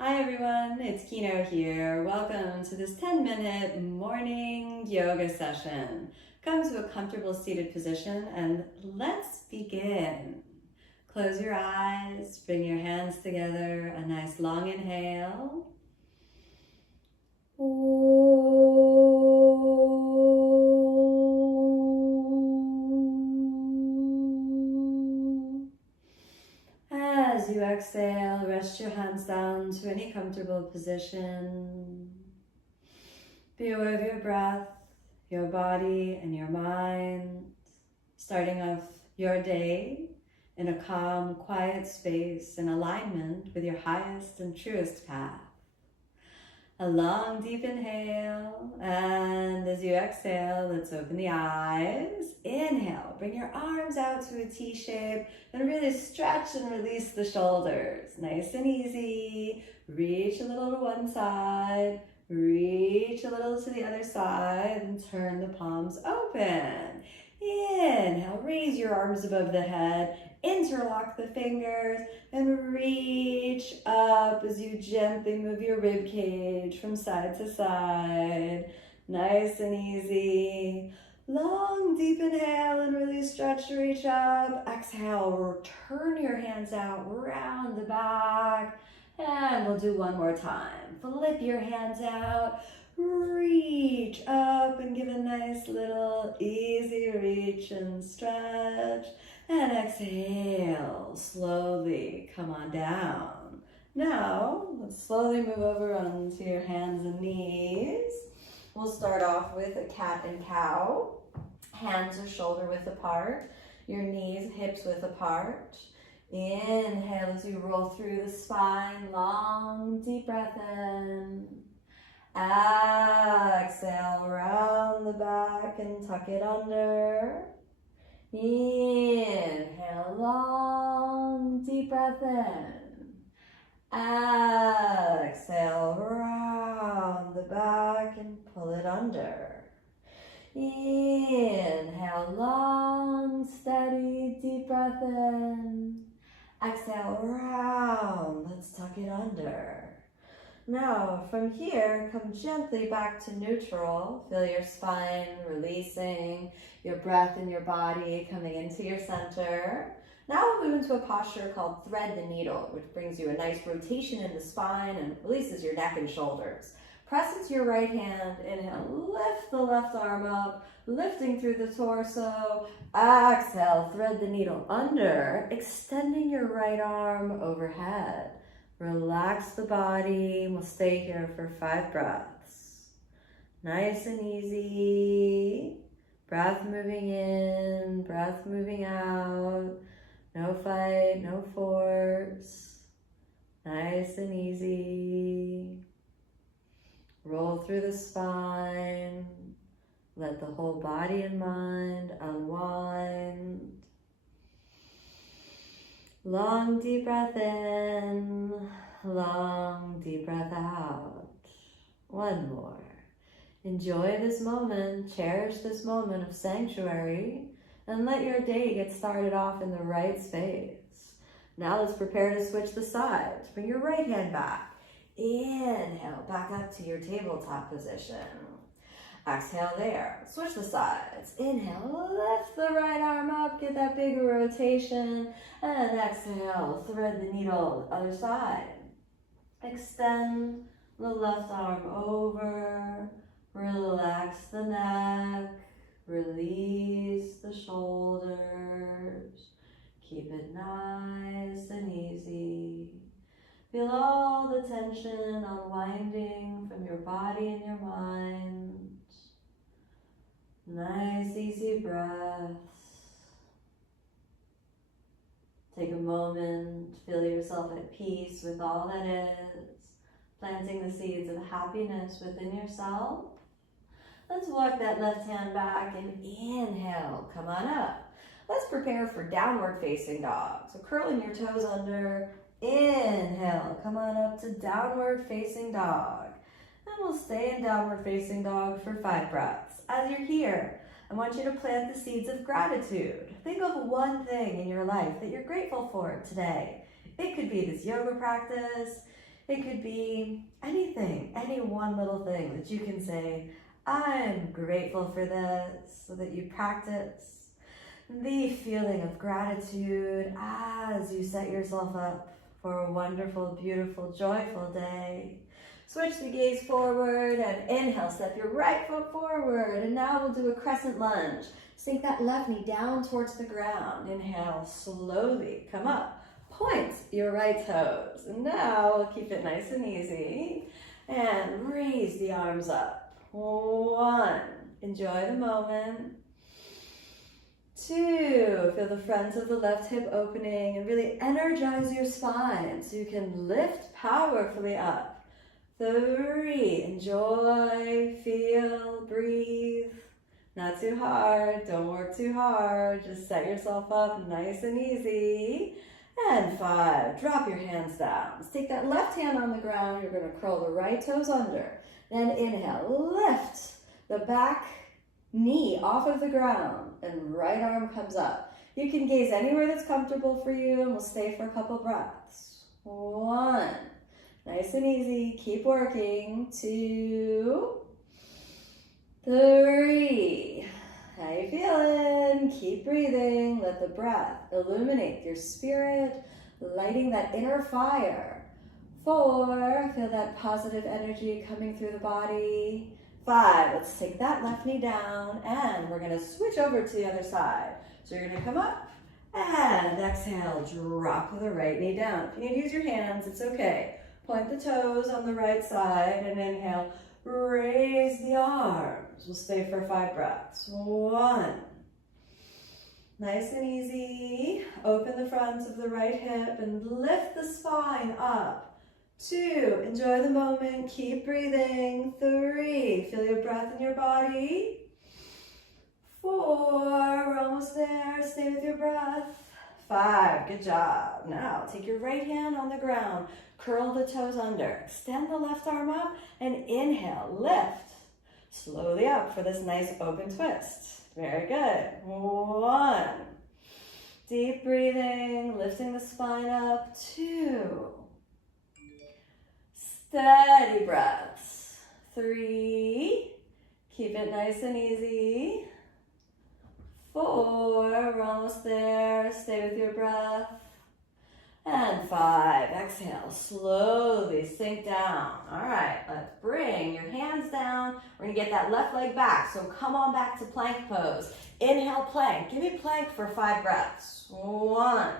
Hi everyone, it's Kino here. Welcome to this 10-minute morning yoga session. Come to a comfortable seated position and let's begin. Close your eyes, bring your hands together, a nice long inhale. As you exhale, rest your hands down to any comfortable position. Be aware of your breath, your body, and your mind. Starting off your day in a calm, quiet space in alignment with your highest and truest path. A long, deep inhale, and as you exhale, let's open the eyes. Inhale, bring your arms out to a T shape and really stretch and release the shoulders. Nice and easy. Reach a little to one side, reach a little to the other side, and turn the palms open. Inhale, raise your arms above the head, interlock the fingers, and reach up as you gently move your rib cage from side to side. Nice and easy. Long, deep inhale and really stretch to reach up. Exhale, turn your hands out, round the back. And we'll do one more time. Flip your hands out, reach up and give a nice little easy reach and stretch. And exhale, slowly come on down. Now, let's slowly move over onto your hands and knees. We'll start off with a cat and cow. Hands are shoulder width apart. Your knees, hips width apart. Inhale as you roll through the spine. Long, deep breath in. Exhale, round the back and tuck it under. Inhale, long, deep breath in. Exhale, round the back and pull it under. Inhale, long, steady, deep breath in. Exhale, round, let's tuck it under. Now, from here, come gently back to neutral. Feel your spine releasing, your breath in your body coming into your center. Now we'll move into a posture called thread the needle, which brings you a nice rotation in the spine and releases your neck and shoulders. Press into your right hand. Inhale, lift the left arm up, lifting through the torso. Exhale, thread the needle under, extending your right arm overhead. Relax the body. We'll stay here for 5 breaths. Nice and easy. Breath moving in, breath moving out. No fight, no force. Nice and easy. Roll through the spine. Let the whole body and mind unwind. Long, deep breath in, long, deep breath out. One more. Enjoy this moment, cherish this moment of sanctuary, and let your day get started off in the right space. Now let's prepare to switch the sides. Bring your right hand back. Inhale, back up to your tabletop position. Exhale there. Switch the sides. Inhale, lift the right arm up, get that big rotation. And exhale, thread the needle, other side. Extend the left arm over. Relax the neck. Release the shoulders. Keep it nice and easy. Feel all the tension unwinding from your body and your mind. Nice, easy breaths. Take a moment, feel yourself at peace with all that is, planting the seeds of happiness within yourself. Let's walk that left hand back and inhale, come on up. Let's prepare for downward facing dog. So curling your toes under, inhale, come on up to downward facing dog. And we'll stay in downward facing dog for 5 breaths. As you're here, I want you to plant the seeds of gratitude. Think of one thing in your life that you're grateful for today. It could be this yoga practice. It could be anything, any one little thing that you can say, I'm grateful for this, so that you practice the feeling of gratitude as you set yourself up for a wonderful, beautiful, joyful day. Switch the gaze forward and inhale, step your right foot forward. And now we'll do a crescent lunge. Sink that left knee down towards the ground. Inhale, slowly come up. Point your right toes. And now we'll keep it nice and easy. And raise the arms up. 1, enjoy the moment. 2, feel the front of the left hip opening and really energize your spine so you can lift powerfully up. 3, enjoy, feel, breathe. Not too hard, don't work too hard. Just set yourself up nice and easy. And 5, drop your hands down. Take that left hand on the ground. You're going to curl the right toes under. Then inhale, lift the back knee off of the ground and right arm comes up. You can gaze anywhere that's comfortable for you and we'll stay for a couple breaths. 1, nice and easy, keep working. 2, 3, how you feeling? Keep breathing, let the breath illuminate your spirit, lighting that inner fire. 4, feel that positive energy coming through the body. 5, let's take that left knee down and we're gonna switch over to the other side. So you're gonna come up and exhale, drop the right knee down. If you need to use your hands, it's okay. Point the toes on the right side and inhale, raise the arms. We'll stay for 5 breaths. 1, nice and easy. Open the front of the right hip and lift the spine up. 2, enjoy the moment, keep breathing. 3, feel your breath in your body. 4, we're almost there, stay with your breath. 5, good job. Now take your right hand on the ground, curl the toes under, extend the left arm up and inhale, lift. Slowly up for this nice open twist. Very good. 1, deep breathing, lifting the spine up. 2, steady breaths. 3, keep it nice and easy. 4, we're almost there, stay with your breath. And 5, exhale, slowly sink down. All right, let's bring your hands down. We're gonna get that left leg back, so come on back to plank pose. Inhale, plank, give me plank for 5 breaths. 1,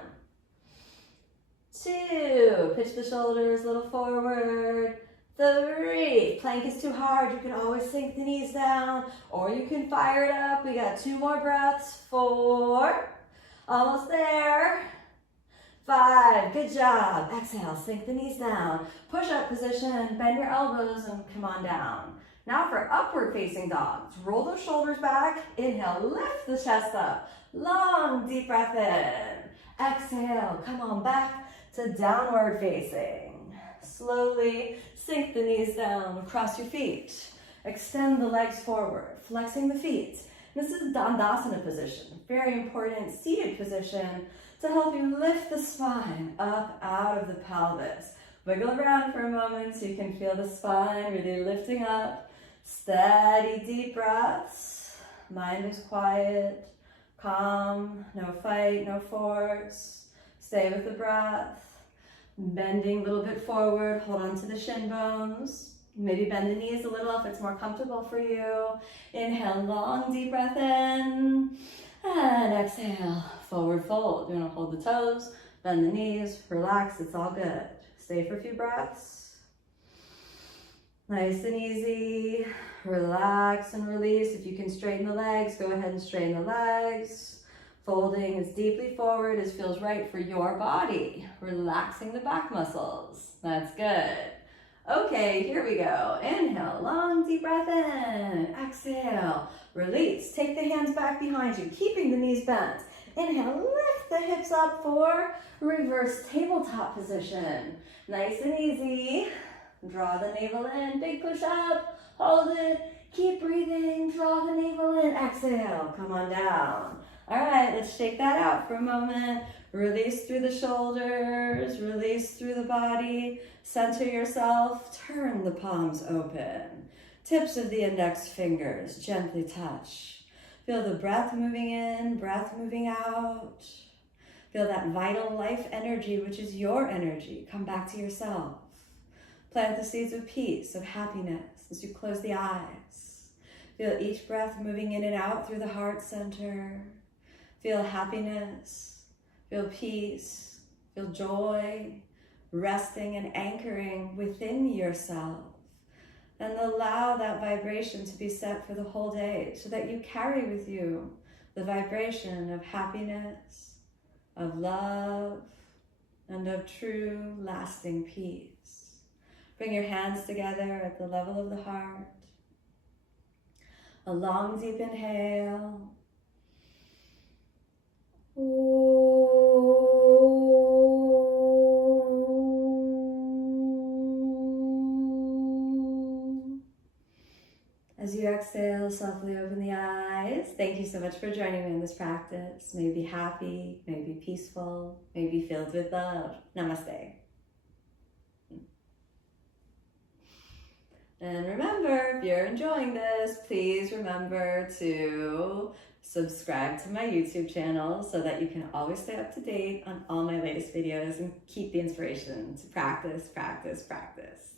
2, pitch the shoulders a little forward. 3, plank is too hard, you can always sink the knees down, or you can fire it up. We got 2 more breaths. 4, almost there. 5, good job. Exhale, sink the knees down. Push-up position, bend your elbows and come on down. Now for upward facing dogs. Roll those shoulders back. Inhale, lift the chest up. Long, deep breath in. Exhale, come on back to downward facing. Slowly sink the knees down, cross your feet. Extend the legs forward, flexing the feet. This is Dandasana position, very important seated position to help you lift the spine up out of the pelvis. Wiggle around for a moment so you can feel the spine really lifting up. Steady, deep breaths. Mind is quiet, calm, no fight, no force. Stay with the breath. Bending a little bit forward, hold on to the shin bones. Maybe bend the knees a little if it's more comfortable for you. Inhale, long, deep breath in. And exhale, forward fold. You're gonna hold the toes, bend the knees, relax, it's all good. Stay for a few breaths. Nice and easy. Relax and release. If you can straighten the legs, go ahead and straighten the legs. Folding as deeply forward as feels right for your body. Relaxing the back muscles. That's good. Okay, here we go. Inhale, long, deep breath in. Exhale, release. Take the hands back behind you, keeping the knees bent. Inhale, lift the hips up for reverse tabletop position. Nice and easy. Draw the navel in, big push up. Hold it, keep breathing, draw the navel in. Exhale, come on down. All right, let's shake that out for a moment. Release through the shoulders, release through the body. Center yourself, turn the palms open. Tips of the index fingers gently touch. Feel the breath moving in, breath moving out. Feel that vital life energy, which is your energy. Come back to yourself. Plant the seeds of peace, of happiness as you close the eyes. Feel each breath moving in and out through the heart center. Feel happiness, feel peace, feel joy, resting and anchoring within yourself. And allow that vibration to be set for the whole day so that you carry with you the vibration of happiness, of love, and of true lasting peace. Bring your hands together at the level of the heart. A long deep inhale. As you exhale, softly open the eyes. Thank you so much for joining me in this practice. May you be happy, may you be peaceful, may you be filled with love. Namaste. And remember, if you're enjoying this, please remember to subscribe to my YouTube channel so that you can always stay up to date on all my latest videos and keep the inspiration to practice, practice, practice.